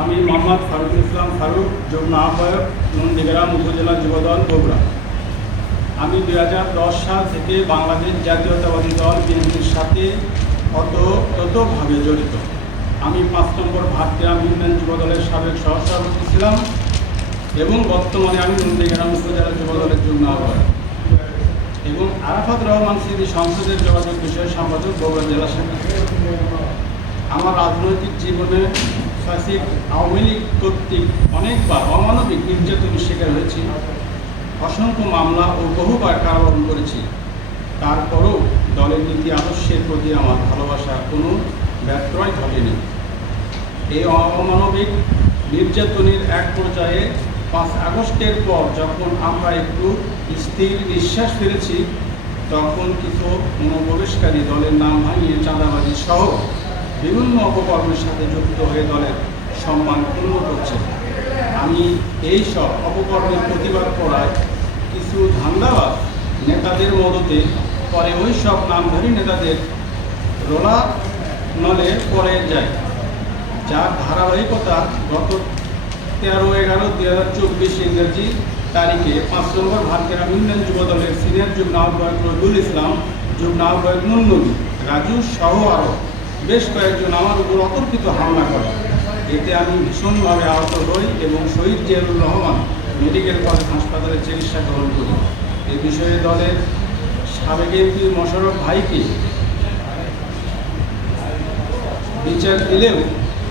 আমি মোহাম্মদ ফারুক ইসলাম ফারুক, যুগ্ম আহ্বায়ক, নন্দীগ্রাম উপজেলা যুবদল, বগুড়া। আমি দু হাজার দশ সাল থেকে বাংলাদেশ জাতীয়তাবাদী দল বিএনপির সাথে অতপ্রতভাবে জড়িত। আমি পাঁচ নম্বর ভাটগ্রাম ইউনিয়ন যুবদলের সাবেক সহসভাপতি ছিলাম এবং বর্তমানে আমি নন্দীগ্রাম উপজেলা যুবদলের যুগ্ম আহ্বায়ক। এবং আরাফাত রহমান স্মৃতি সংসদের যোগাযোগ বিষয়ে সম্পাদক, বগুড়া জেলা শাখা আমার রাজনৈতিক জীবনে আওয়ামী লীগ কর্তৃক অনেকবার অমানবিক নির্যাতনের শিকার হয়েছি। অসংখ্য মামলা ও বহুবার কারাবরণ করেছি। তারপরও দলের নীতি আদর্শের প্রতি আমার ভালোবাসা কোনো ব্যত্যয় ঘটেনি। এই অমানবিক নির্যাতনের এক পর্যায়ে পাঁচ আগস্টের পর যখন আমরা একটু স্থির নিঃশ্বাস ফেলেছি, তখন কিছু অনুপ্রবেশকারী দলের নাম ভাঙিয়ে চাঁদাবাজি সহ বিভিন্ন অপকর্মের সাথে যুক্ত হয়ে দলের সম্মান পূর্ণ করছে আমি এই সব অপকর্মের প্রতিবাদ করায় কিছু ধান্দাবাজ নেতাদের মদতে পরে ওই সব নামধারী নেতাদের রোলা নলে পড়ে যায়, যার ধারাবাহিকতা গত তেরো এগারো দুই হাজার চব্বিশ ইংরেজি তারিখে পাঁচ নম্বর ভারতের ইউনিয়ন যুব দলের সিনিয়র যুগ্ম আহ্বায়ক রবিউল ইসলাম, যুগ্ম আহ্বায়ক নুন্নবী, রাজু সহ আরও বেশ কয়েকজন আমার উপর অতর্কিত হামলা করে। এতে আমি ভীষণভাবে আহত হই এবং শহীদ জিয়াউর রহমান মেডিকেল কলেজ হাসপাতালে চিকিৎসা গ্রহণ করি। এ বিষয়ে দলের সাবেক এমপি মোশারফ ভাইকে বিচার দিলেও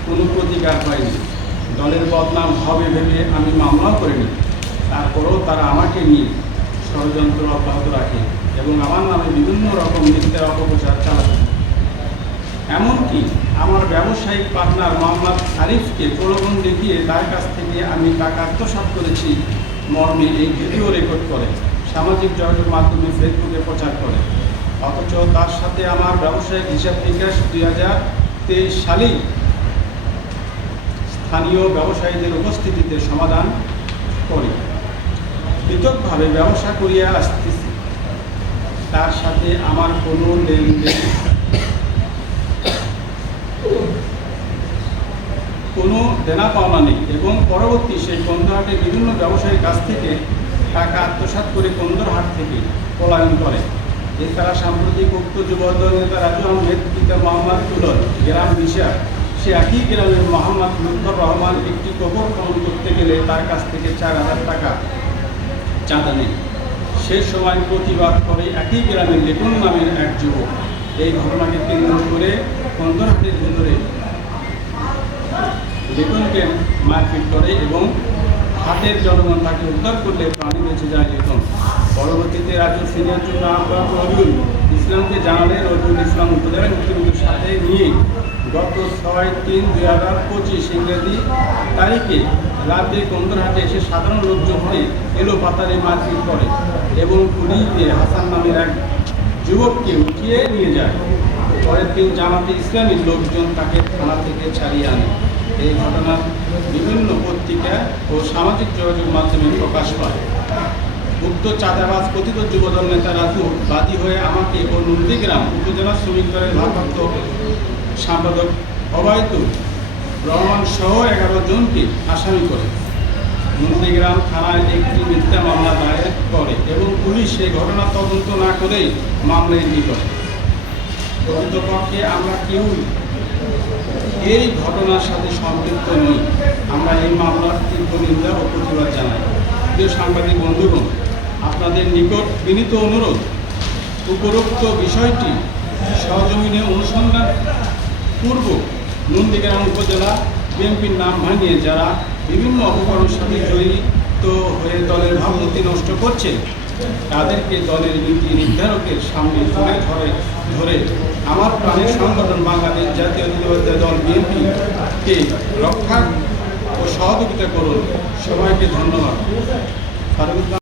কোনো প্রতিকার পাইনি দলের বদনাম হবে ভেবে আমি মামলাও করিনি। তারপরেও তারা আমাকে নিয়ে ষড়যন্ত্র অব্যাহত রাখে এবং আমার নামে বিভিন্ন রকম মিথ্যা অপপ্রচার চালাতে। এমনকি আমার ব্যবসায়িক পার্টনার মোহাম্মদ আরিফকে প্রলোভন দেখিয়ে তার কাছ থেকে আমি টাকা আত্মসাৎ করেছি। মর্মে এই ভিডিও রেকর্ড করে, সামাজিক যোগাযোগ মাধ্যমে ফেসবুকে প্রচার করে। অথচ তার সাথে আমার ব্যবসায়িক হিসাব নিকাশ দুই হাজার তেইশ সালেই স্থানীয় ব্যবসায়ীদের উপস্থিতিতে সমাধান করি। পৃথকভাবে ব্যবসা করিয়া আসতেছি। তার সাথে আমার কোনো লেনদেন কোনো দেনা পাওনা নেই এবং পরবর্তী সেই কন্দরহাটে বিভিন্ন ব্যবসায়ীর কাছ থেকে টাকা আত্মসাৎ করে কন্দরহাট থেকে পলায়ন করে। এছাড়া সাম্প্রতিক উক্ত যুবদল নেতা রাজু আহমেদ, পিতা মোহাম্মদ তুলন গ্রাম বিশা সে একই গ্রামের মোহাম্মদ লুৎফর রহমান একটি কবর খনন করতে গেলে তার কাছ থেকে চার হাজার টাকা চাঁদা নেয়। সে সময় প্রতিবাদ করে একই গ্রামের লেটন নামের এক যুবক। এই ঘটনাকে কেন্দ্র করে কন্দরহাটের ভেতরে লিটনকে মারপিট করে এবং হাতের জনগণ তাকে উদ্ধার করলে প্রাণী বেঁচে যায় লিটন পরবর্তীতে রাজ্য সিনিয়র জন্য আহ্বায়ক রবিউল ইসলামকে জানালে রবিউল ইসলাম উপজেলা মুক্তিযুদ্ধের সাথে নিয়ে গত ছয় তিন দুই হাজার পঁচিশ ইংরেজি তারিখে রাতে কন্দরহাটে এসে সাধারণ লোকজনকে এলো পাতারে মারপিট করে এবং পুলিশ দিয়ে হাসান নামের এক যুবককে উঠিয়ে নিয়ে যায়। পরের দিন জামাতে ইসলামীর লোকজন তাকে থানা থেকে ছাড়িয়ে আনে। এই ঘটনা বিভিন্ন পত্রিকা ও সামাজিক যোগাযোগ মাধ্যমে প্রকাশ পায়। উক্ত চাঁদাবাজ কথিত যুবদল নেতা রাজু বাদী হয়ে আমাকে ও নন্দীগ্রাম উপজেলা শ্রমিক দলের ভারপ্রাপ্ত সম্পাদক অবায়তুল রহমান সহ এগারো জনকে আসামি করে। নন্দীগ্রাম থানায় একটি মিথ্যা মামলা দায়ের করে এবং পুলিশ সেই ঘটনা তদন্ত না করেই মামলা এন্ট্রি করে প্রকৃতপক্ষে আমরা কেউ এই ঘটনার সাথে সম্পৃক্ত নই। আমরা এই মামলার তীব্র নিন্দা ও প্রতিবাদ জানাই। প্রিয় সাংবাদিক বন্ধুগণ, আপনাদের নিকট বিনীত অনুরোধ, উপরোক্ত বিষয়টি সহজমিনে অনুসন্ধান পূর্ব নন্দীগ্রাম উপজেলা বিএনপির নাম ভাঙিয়ে যারা বিভিন্ন অপকর্মের সাথে জড়িত হয়ে দলের ভাবমূর্তি নষ্ট করছে, তাদেরকে দলের নীতি নির্ধারকের সামনে তুলে ধরে ধরে আমার প্রাণের সংগঠন বাংলাদেশ জাতীয় দল বিএনপিকে রক্ষা ও সহযোগিতা করুন। সবাইকে ধন্যবাদ।